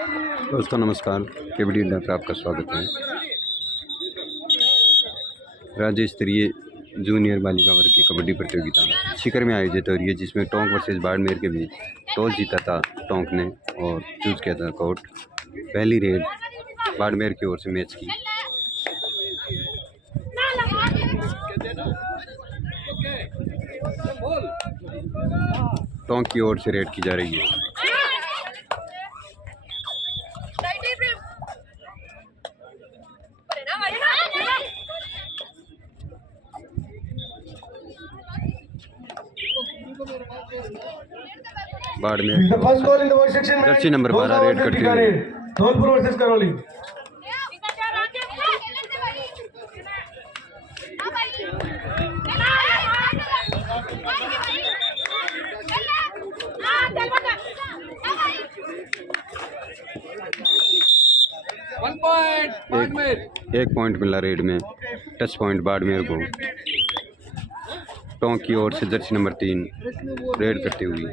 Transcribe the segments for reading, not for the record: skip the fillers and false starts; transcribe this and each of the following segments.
दोस्तों नमस्कार, KBD India पर आपका स्वागत है। राज्य स्तरीय जूनियर बालिका वर्ग की कबड्डी प्रतियोगिता सीकर में आयोजित हो रही है, जिसमें टोंक वर्सेस बाड़मेर के बीच टॉस जीता था टोंक ने और चूज किया था कोर्ट। पहली रेड बाड़मेर की ओर से मैच की। टोंक की ओर से रेड की जा रही है। बाड़मेर जर्सी नंबर 12 रेड करती हुई धौलपुर वर्सेस करौली। एक पॉइंट मिला रेड में, टच पॉइंट बाड़मेर को। टोंक की ओर से जर्सी नंबर 3 रेड करती हुई।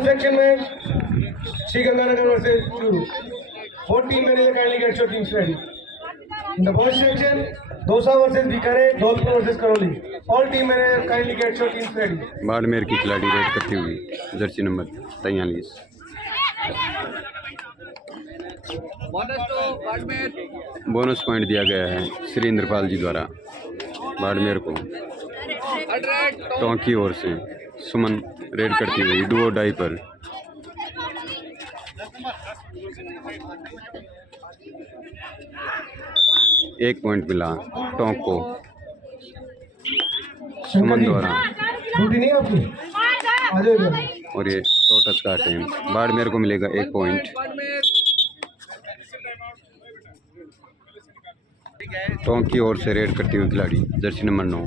सेक्शन में Shri Ganganagar versus Churu. 4 team manager kindly get your teams ready. In the boys section, dosa versus Bikaner, Dholpur versus Karauli. All team manager kindly get your teams ready. Barmer की खिलाड़ी रेड करती हुई जर्सी नंबर 43। बोनस पॉइंट दिया गया है श्री इंद्रपाल जी द्वारा बाड़मेर को। टोंक की ओर से सुमन रेड करती हुई डुओ डाई पर। एक पॉइंट मिला टोंक को सुमन द्वारा और ये टोटस का टाइम बाड़मेर को मिलेगा 1 पॉइंट। टोंक की ओर से रेड करती हुई खिलाड़ी जर्सी नंबर 9।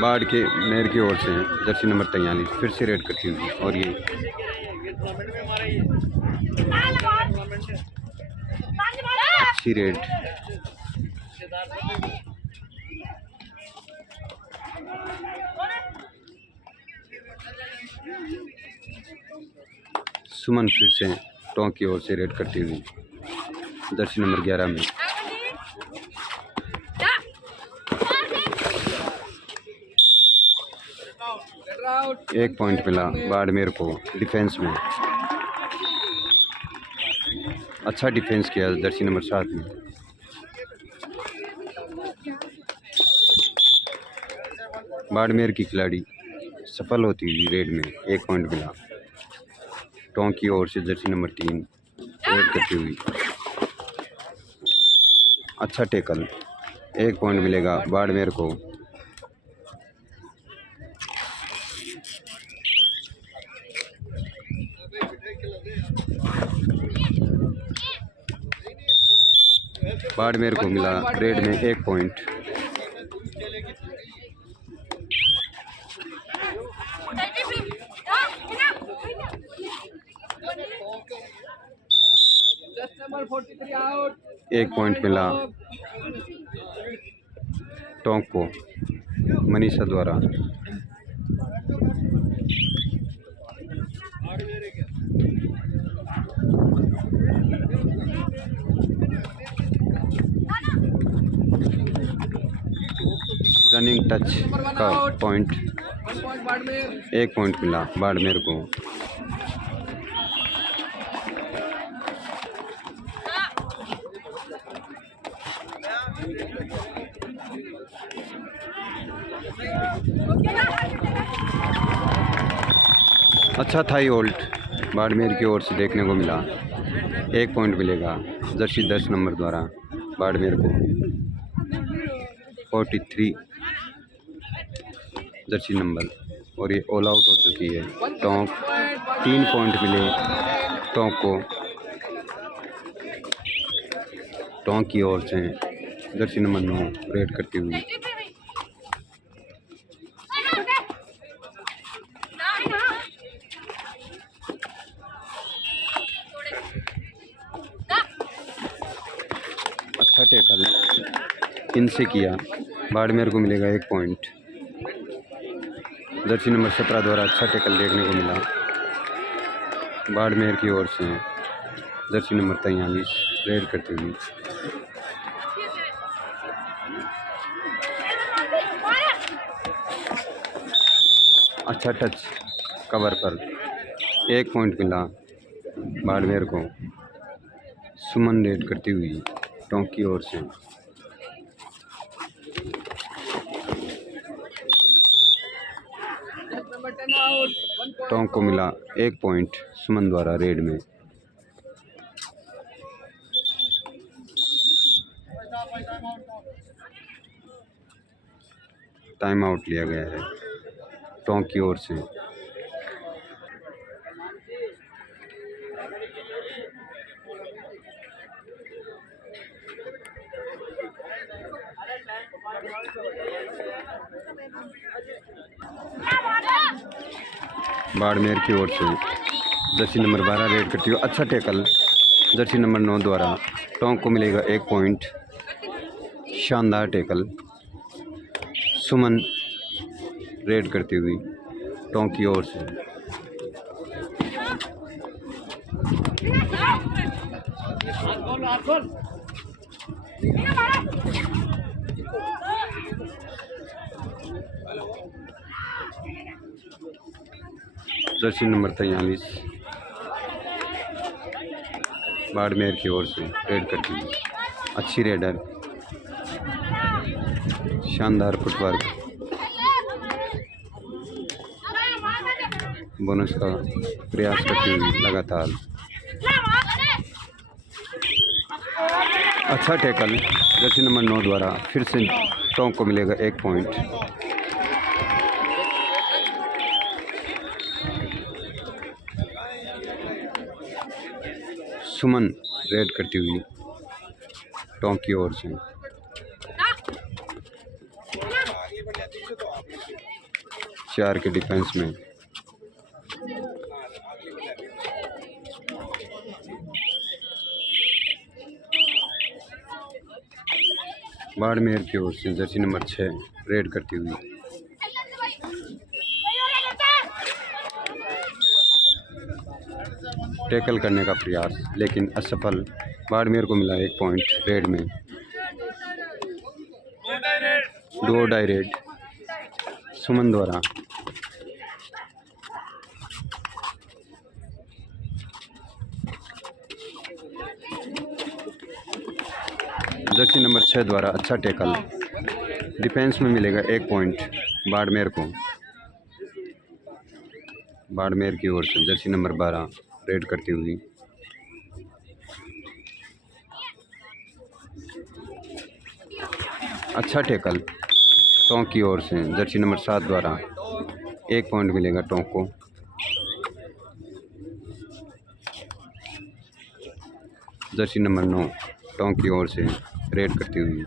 बाढ़ के मेर की ओर से जर्सी नंबर 43 फिर से रेड करती हुई और ये अच्छी रेड। सुमन फिर से टोंक की ओर से रेड करती हुई जर्सी नंबर 11 में। एक पॉइंट मिला बाड़मेर को डिफेंस में। अच्छा डिफेंस किया जर्सी नंबर 7 में। बाड़मेर की खिलाड़ी सफल होती हुई रेड में 1 पॉइंट मिला। टोंक की ओर से जर्सी नंबर 3 रेड करती हुई अच्छा टेकल। 1 पॉइंट मिलेगा बाड़मेर को। बाड़मेर को मिला रेड में 1 पॉइंट। एक पॉइंट मिला टोंक को मनीषा द्वारा। रनिंग टच का पॉइंट 1 पॉइंट मिला बाड़मेर को। अच्छा थाई होल्ड बाड़मेर की ओर से देखने को मिला। 1 पॉइंट मिलेगा जर्सी 10 नंबर द्वारा बाड़मेर को। 43 जर्सी नंबर और ये ऑल आउट हो चुकी है टोंक। 3 पॉइंट मिले टोंक को। टोंक की ओर से जर्सी नंबर 9 रेड करती हुई। अच्छा टैकल इनसे किया, बाड़मेर को मिलेगा 1 पॉइंट। जर्सी नंबर 17 द्वारा अच्छा टैकल देखने को मिला बाड़मेर की ओर से। जर्सी नंबर 43 रेड करती हुई। अच्छा टच कवर पर 1 पॉइंट मिला बाड़मेर को। सुमन रेड करती हुई टोंक की ओर से। टोंक को मिला 1 पॉइंट सुमन द्वारा रेड में। टाइम आउट लिया गया है टोंक की ओर से। बाड़मेर की ओर से जर्सी नंबर 12 रेड करती हुई। अच्छा टैकल जर्सी नंबर 9 द्वारा। टोंक को मिलेगा 1 पॉइंट। शानदार टैकल सुमन रेड करती हुई टोंक की ओर से। जर्सी नंबर 43 बाड़मेर की ओर से रेड करती हुई। अच्छी रेडर, शानदार फुटवर्क, बोनस का प्रयास करती हुई लगातार। अच्छा टैकल जर्सी नंबर 9 द्वारा। फिर से टोंक को मिलेगा 1 पॉइंट। सुमन रेड करती हुई टोंक की ओर से। चार के डिफेंस में बाड़मेर की ओर से जर्सी नंबर 6 रेड करती हुई। टैकल करने का प्रयास लेकिन असफल। बाड़मेर को मिला 1 पॉइंट रेड में। 2 डाई रेड सुमन द्वारा। जर्सी नंबर 6 द्वारा अच्छा टैकल। डिफेंस में मिलेगा 1 पॉइंट बाड़मेर को। बाड़मेर की ओर से जर्सी नंबर 12 रेड करती हुई। अच्छा टैकल टोंक की ओर से जर्सी नंबर 7 द्वारा। 1 पॉइंट मिलेगा टोंक को। जर्सी नंबर 9 टोंक की ओर से रेड करती हुई।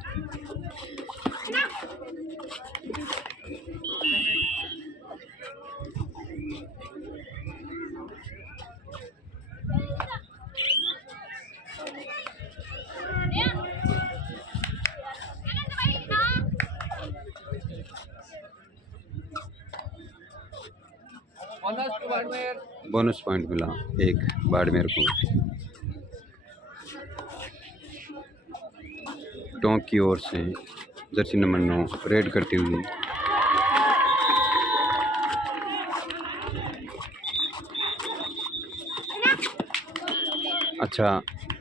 बोनस पॉइंट मिला 1 बाड़मेर को। टोंक की ओर से जर्सी नंबर 9 रेड करती हुई। अच्छा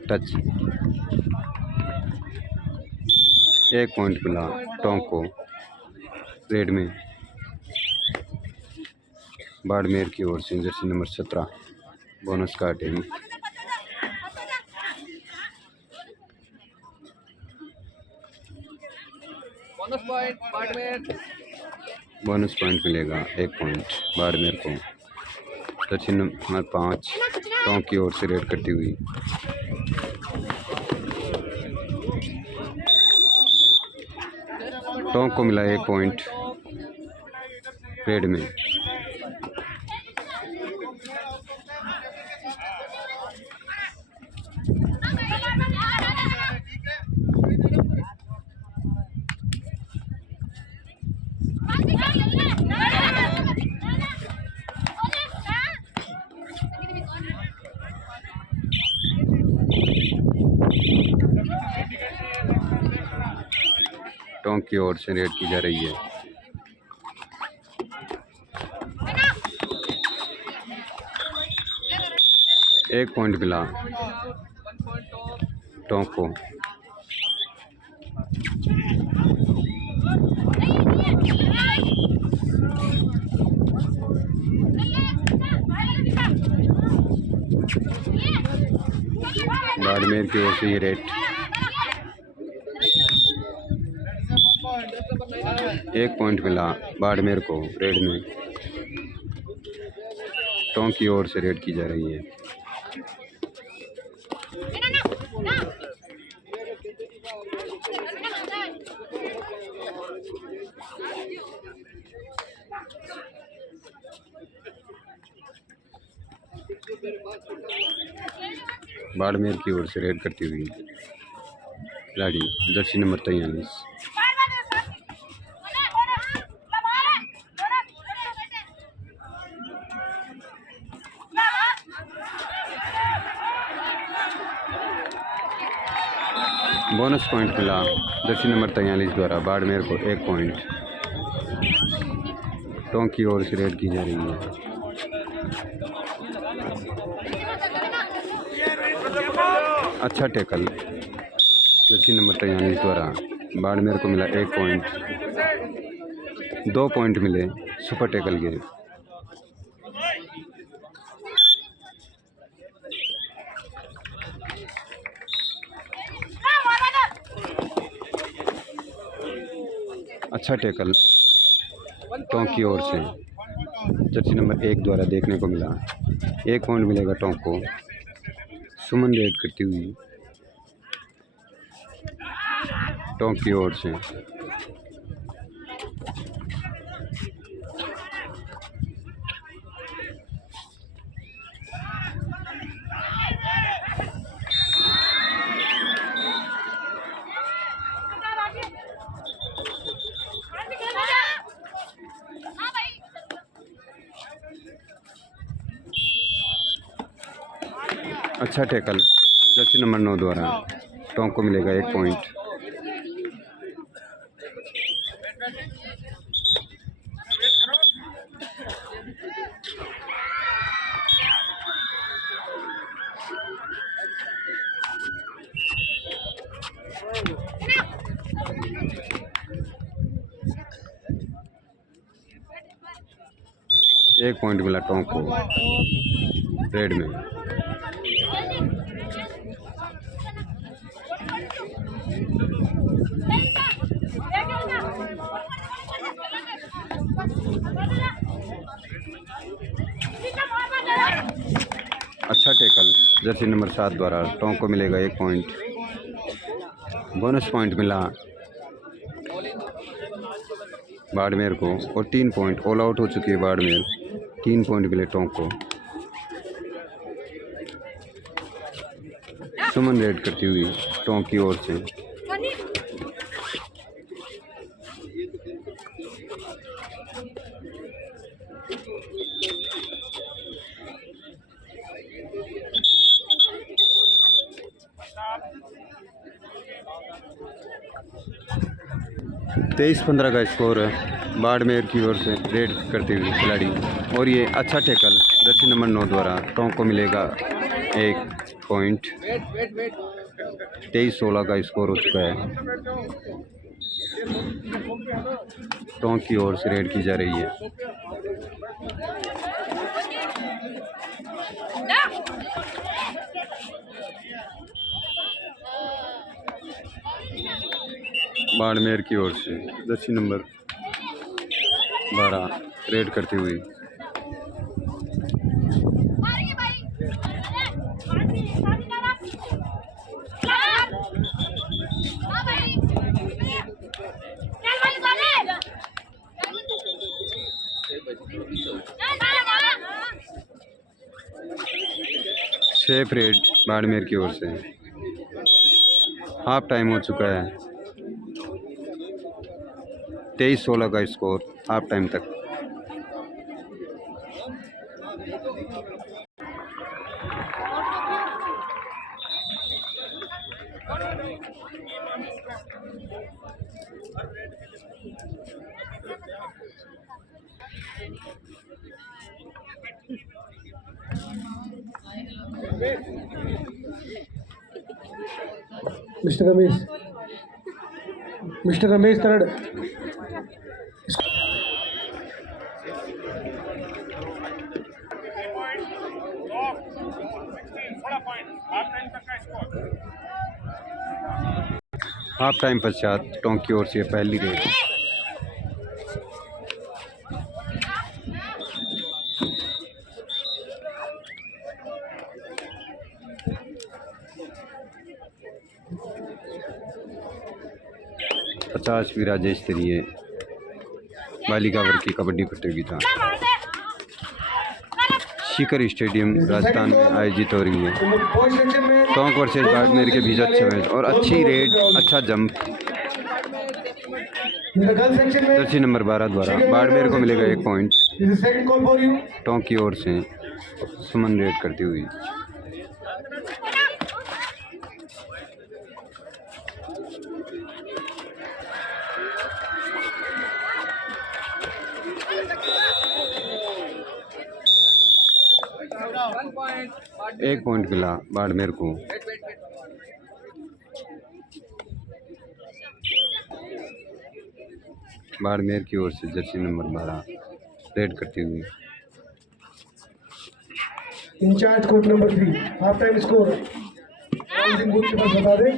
टच, 1 पॉइंट मिला टोंक को रेड में। बाड़मेर की ओर से जर्सी नंबर 17 बोनस का अटेम्प्ट। बोनस पॉइंट मिलेगा 1 पॉइंट बाड़मेर को। जर्सी नंबर 5 टोंक की ओर से रेड करती हुई। टोंक को मिला 1 पॉइंट रेड में। टोंक की ओर से रेड की जा रही है। एक पॉइंट मिला टोंक को। बाड़मेर की ओर से ये रेड। एक पॉइंट मिला बाड़मेर को रेड में। टोंक की ओर से रेड की जा रही है। बाड़मेर की ओर से रेड करती हुई खिलाड़ी जर्सी नंबर 43। बोनस पॉइंट मिला जर्सी नंबर 43 द्वारा बाड़मेर को 1 पॉइंट। टोंक की ओर से रेड की जा रही है। अच्छा टैकल जर्सी नंबर 43 द्वारा बाड़मेर को मिला 1 पॉइंट। 2 पॉइंट मिले सुपर टैकल के। अच्छा टैकल टोंक की ओर से जर्सी नंबर 1 द्वारा देखने को मिला। 1 पॉइंट मिलेगा टोंक को। सुमन रेड करती हुई टोंक की ओर से। अच्छा टैकल जर्सी नंबर 9 द्वारा टोंक को मिलेगा 1 पॉइंट। एक पॉइंट मिला टोंक को रेड में। अच्छा टैकल जर्सी नंबर 7 द्वारा टोंक को मिलेगा 1 पॉइंट। बोनस पॉइंट मिला बाड़मेर को और 3 पॉइंट। ऑल आउट हो चुकी है बाड़मेर। 3 पॉइंट मिले टोंक को। सुमन रेड करती हुई टोंक की ओर से। तेईस 15 का स्कोर है बाड़मेर की ओर से रेड करती हुई खिलाड़ी। और ये अच्छा टैकल जर्सी नंबर 9 द्वारा टोंक को मिलेगा 1 पॉइंट। 23-16 का स्कोर हो चुका है। टोंक की ओर से रेड की जा रही है। बाड़मेर की ओर से जर्सी नंबर 12 रेड करती हुई। सेफ रेड बाड़मेर की ओर से। हाफ टाइम हो चुका है, 23-16 का स्कोर हाफ टाइम तक। Mr. Ramesh. Mr. Ramesh third. Half time पश्चात टोंक की ओर से पहली रेड। पचासवीं राज्य स्तरीय बालिका वर्ग की कबड्डी प्रतियोगिता शिखर स्टेडियम राजस्थान में आयोजित हो रही है। In the boys section में टोंक वर्सेस बाड़मेर के बीच अच्छा मैच और अच्छी रेड, अच्छा jump. in the girls section में जर्सी नंबर 12 द्वारा बाड़मेर को मिलेगा 1 point. this is second call for you. Tonk की ओर से सुमन रेड करती हुई। एक पॉइंट मिला बाड़मेर को। बाड़मेर की ओर से जर्सी नंबर 12 रेड करती हुई। In charge court number 3. Half time score. Bouncing booth के पास बता दें.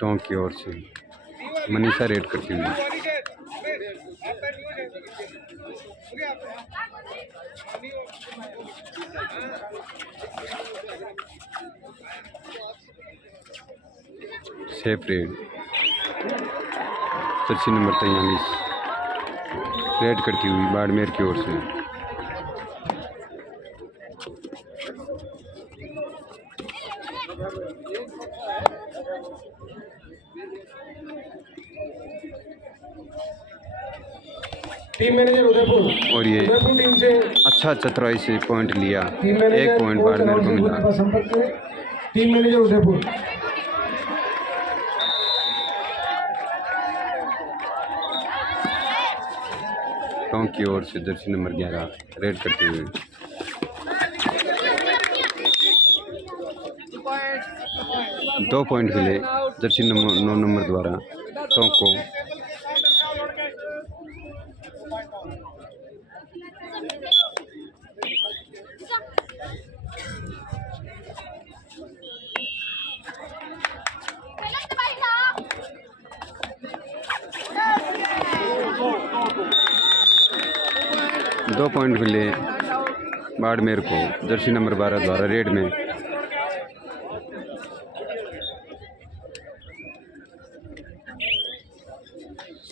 टोंक की ओर से मनीषा रेड करती हुई। Safe red Jersey number 43 red करती हुई बाड़मेर की ओर से। टीम मैनेजर उदयपुर और ये उदयपुर टीम से अच्छा चतुराई से पॉइंट लिया। टीम मैनेजर 1 पॉइंट बाड़मेर को मिला। का संपर्क करें। टीम मैनेजर उदयपुर टोंक की ओर से जर्सी नंबर 11 रेड करते हुए। 2 पॉइंट मिले जर्सी नंबर 9 नंबर द्वारा टोंक को। दो पॉइंट मिले बाड़मेर को जर्सी नंबर 12 द्वारा रेड में।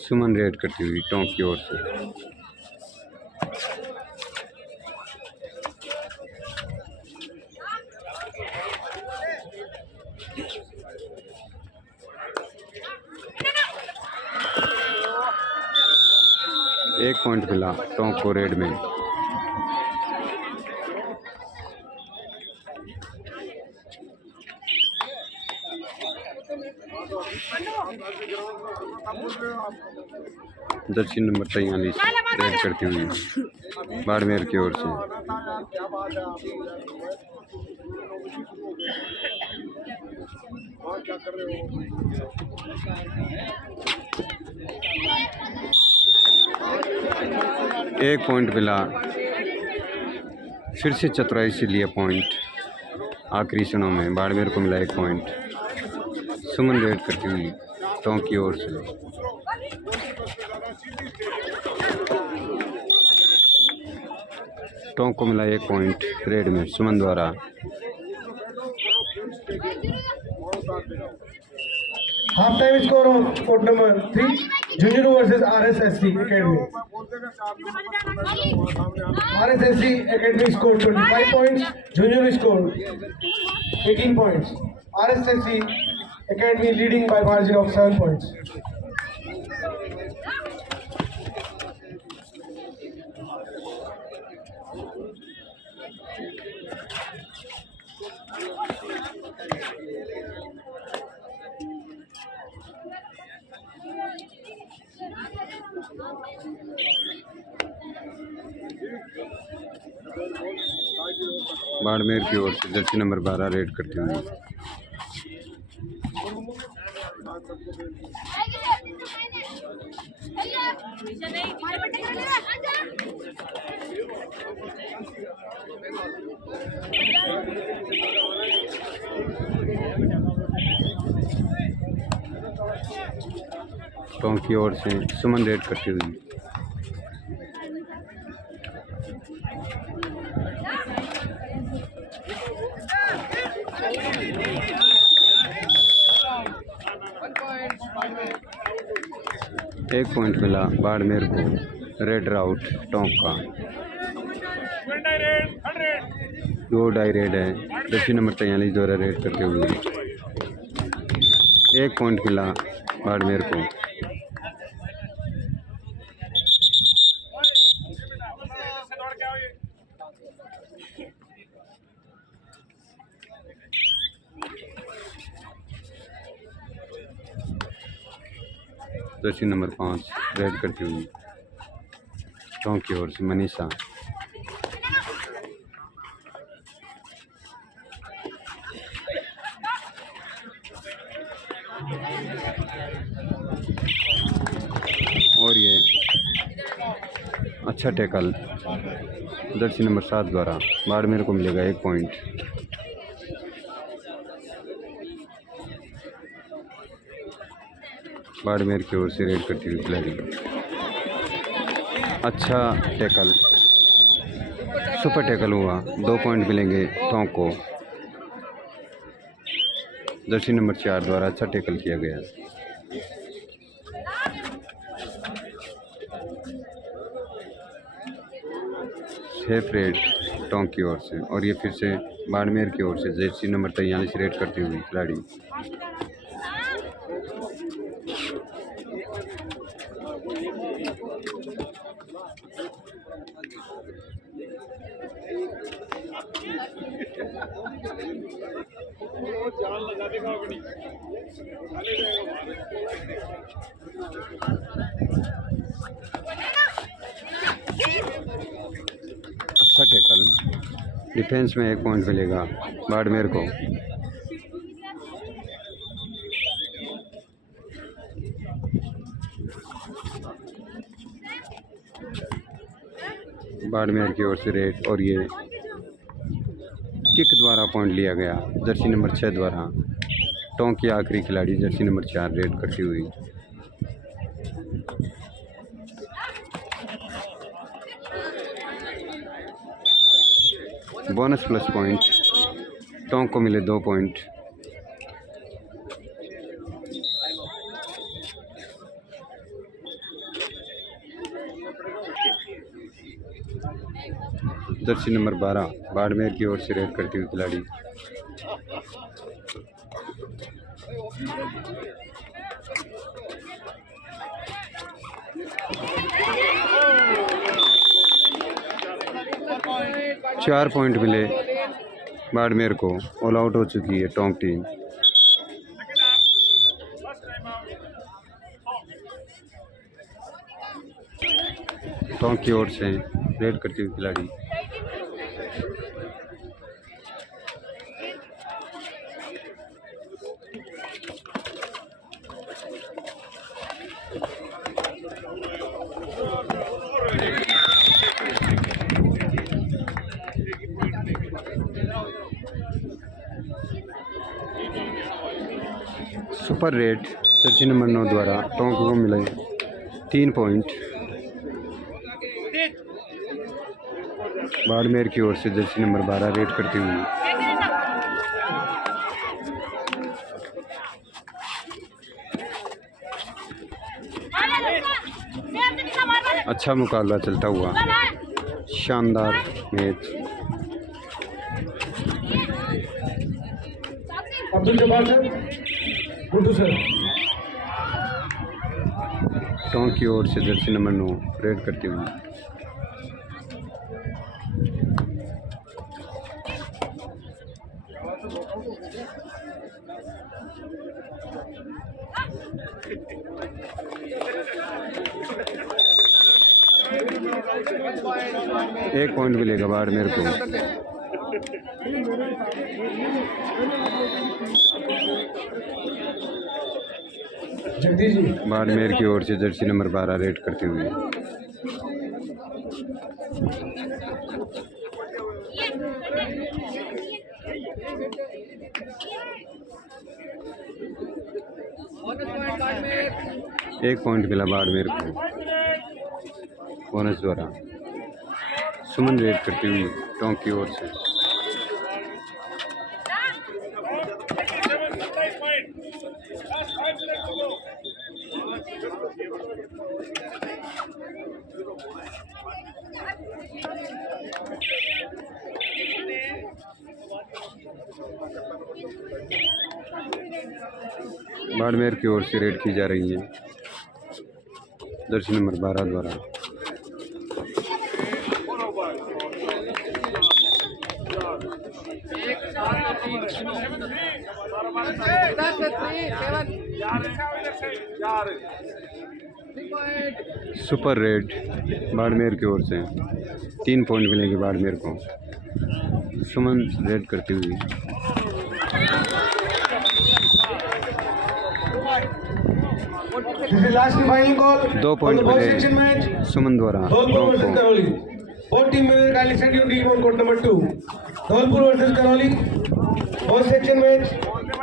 सुमन रेड करती हुई टोंक की ओर से। एक पॉइंट मिला टोंक को रेड में। जर्सी नंबर 43 रेड करती हुई बाड़मेर की ओर से। एक पॉइंट मिला, फिर से चतुराई से लिया पॉइंट। आखिरी क्षणों में बाड़मेर को मिला 1 पॉइंट। सुमन रेड करती हुई टोंक की ओर से। टोंक को मिला 1 पॉइंट रेड में सुमन द्वारा। Half time score of court number 3, Junjunu versus RSSC Academy. RSSC Academy scored 25 points, Junjunu scored 18 points. RSSC Academy leading by margin of 7 points. Barmer की ओर से जर्सी नंबर 12 रेड करते हुए टोंक की ओर से सुमन रेड करते हुए 1 पॉइंट मिला बाड़मेर को। रेड राउट टोंक का 2 डाई रेड है। जर्सी नंबर 43 द्वारा रेड करते हुए 1 पॉइंट मिला बाड़मेर को। जर्सी नंबर 5 रेड करती हुई टोंक की ओर से मनीषा। और ये अच्छा टैकल जर्सी नंबर 7 द्वारा बाड़मेर को मिलेगा 1 पॉइंट। बाड़मेर की ओर से रेड करती हुई खिलाड़ी। अच्छा टैकल, सुपर टैकल हुआ। 2 पॉइंट मिलेंगे टोंक को। जर्सी नंबर 4 द्वारा अच्छा टैकल किया गया। सेफ रेड टोंक की ओर से। और ये फिर से बाड़मेर की ओर से जर्सी नंबर 43 रेड करती हुई खिलाड़ी। अच्छा टैकल, डिफेंस में 1 पॉइंट मिलेगा बाड़मेर को। बाड़मेर की ओर से रेड। और ये किक द्वारा पॉइंट लिया गया जर्सी नंबर 6 द्वारा। टोंक की आखिरी खिलाड़ी जर्सी नंबर 4 रेड करती हुई। बोनस प्लस पॉइंट टोंक को मिले 2 पॉइंट। जर्सी नंबर 12 बाड़मेर की ओर से रेड करती हुई खिलाड़ी। चार पॉइंट मिले बाड़मेर को। ऑल आउट हो चुकी है टोंक टीम। टोंक की ओर से रेड करती हुई खिलाड़ी। सुपर रेड जर्सी नंबर 9 द्वारा टोंक को मिले 3 पॉइंट। बाड़मेर की ओर से जर्सी नंबर 12 रेड करती हुई। अच्छा मुकाबला चलता हुआ, शानदार match. Abdul Jabbar sir, Guddu sir. Tonk की ओर से जर्सी नंबर 9 रेड करते हुए। एक पॉइंट मिलेगा बाड़मेर को। जगदीश जी, बाड़मेर की ओर से जर्सी नंबर 12 रेड करते हुए। एक पॉइंट मिला बाड़मेर को बोनस द्वारा। सुमन रेड करती हुई टोंक की ओर से। बाड़मेर की ओर से रेड की जा रही है जर्सी नंबर 12 द्वारा। सुपर रेड बाड़मेर की ओर से 3 पॉइंट मिलेंगे बाड़मेर को। सुमन रेड करती हुई। this is last and final call. 2 point on the boys section मिले match. सुमन द्वारा Dholpur टोंक versus को। Karoli. Both team members kindly send your team on court number 2. Dholpur versus Karoli. Boys section match.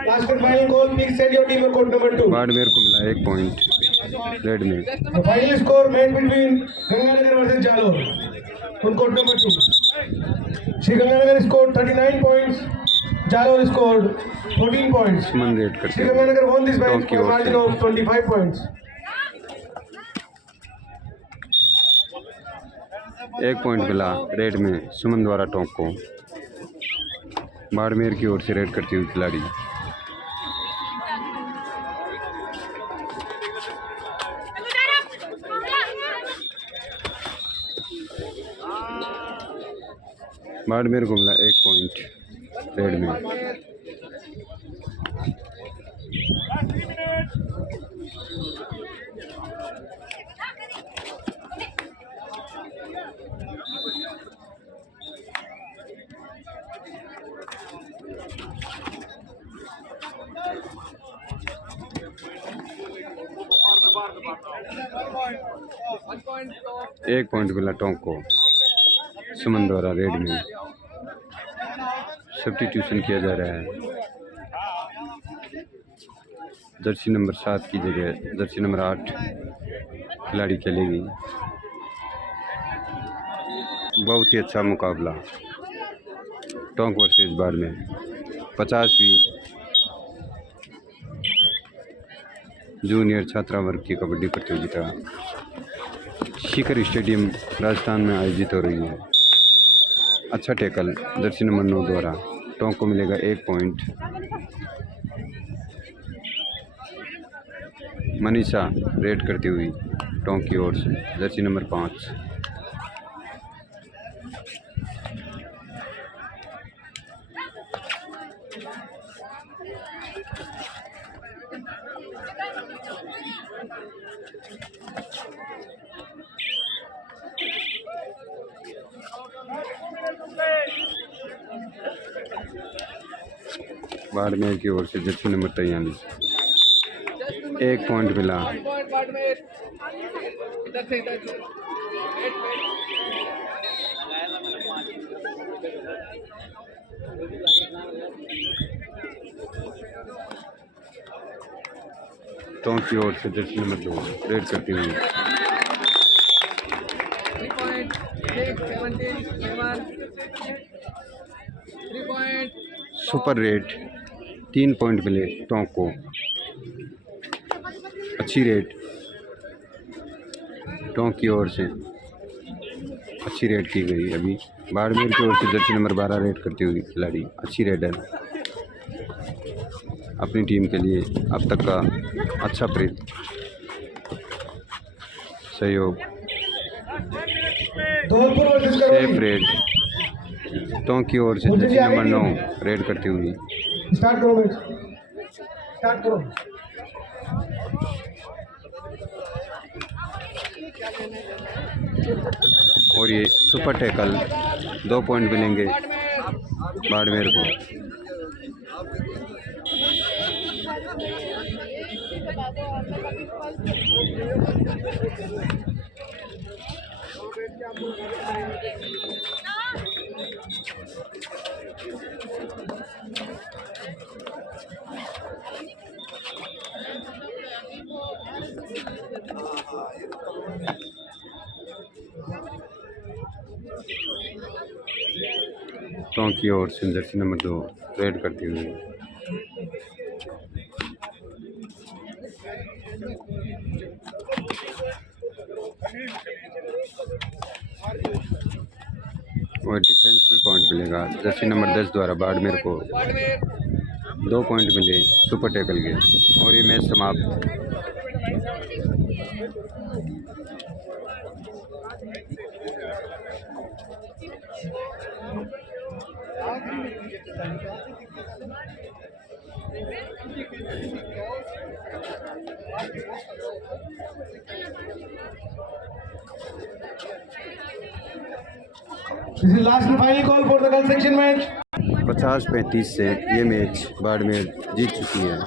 Last and final call. Please send your team on court number 2. Barmer को मिला 1 point red में। The final score match between Ganganagar versus Jalore on court number 2. Shri Ganganagar scored 39 points. Jalore scored 14 points. Suman red करती Shri हुई Ganganagar won this Tonk match की by a ore margin से। of 25 points. 1 point मिला red में सुमन द्वारा टोंक को। बाड़मेर की ओर से रेड करती हुई खिलाड़ी। बाड़मेर को मिला 1 पॉइंट रेड में। एक पॉइंट मिला टोंक को सुमन द्वारा रेड में। सब्स्टिट्यूशन किया जा रहा है। जर्सी नंबर 7 की जगह जर्सी नंबर 8 खिलाड़ी खेलेगी। बहुत ही अच्छा मुकाबला टोंक वर्सेस बाड़मेर। 50वीं जूनियर छात्रा वर्ग की कबड्डी प्रतियोगिता शिखर स्टेडियम राजस्थान में आयोजित हो रही है। अच्छा टैकल जर्सी नंबर 9 द्वारा। टोंक को मिलेगा 1 पॉइंट। मनीषा रेड करती हुई टोंक की ओर से जर्सी नंबर 5। बाड़मेर की ओर से जर्सी नंबर 43। 1 पॉइंट मिला। टोंक की ओर से जर्सी नंबर 2 रेड करती हुई। सुपर रेड 3 पॉइंट मिले टोंक को। अच्छी रेड। टोंक की ओर से अच्छी रेड की गई। अभी बाड़मेर की ओर से जर्सी नंबर 12 रेड करती हुई खिलाड़ी, अच्छी रेडर, अपनी टीम के लिए अब तक का अच्छा सहयोग। Dholpur versus safe Karauli. Red Tonk की ओर से जर्सी नंबर 9 रेड करती हुई। स्टार्ट करो मैच, स्टार्ट करो। और ये सुपर टैकल, 2 पॉइंट मिलेंगे बाड़मेर को। टोंक की ओर से जर्सी नंबर 2 रेड करती हुई। और डिफेंस में पॉइंट मिलेगा जर्सी नंबर 10 द्वारा बाड़मेर को। 2 पॉइंट मिले सुपर टैकल के और ये मैच समाप्त। This is last and final call for the girls section match. 50-35 से ये मैच बाड़मेर जीत चुकी है।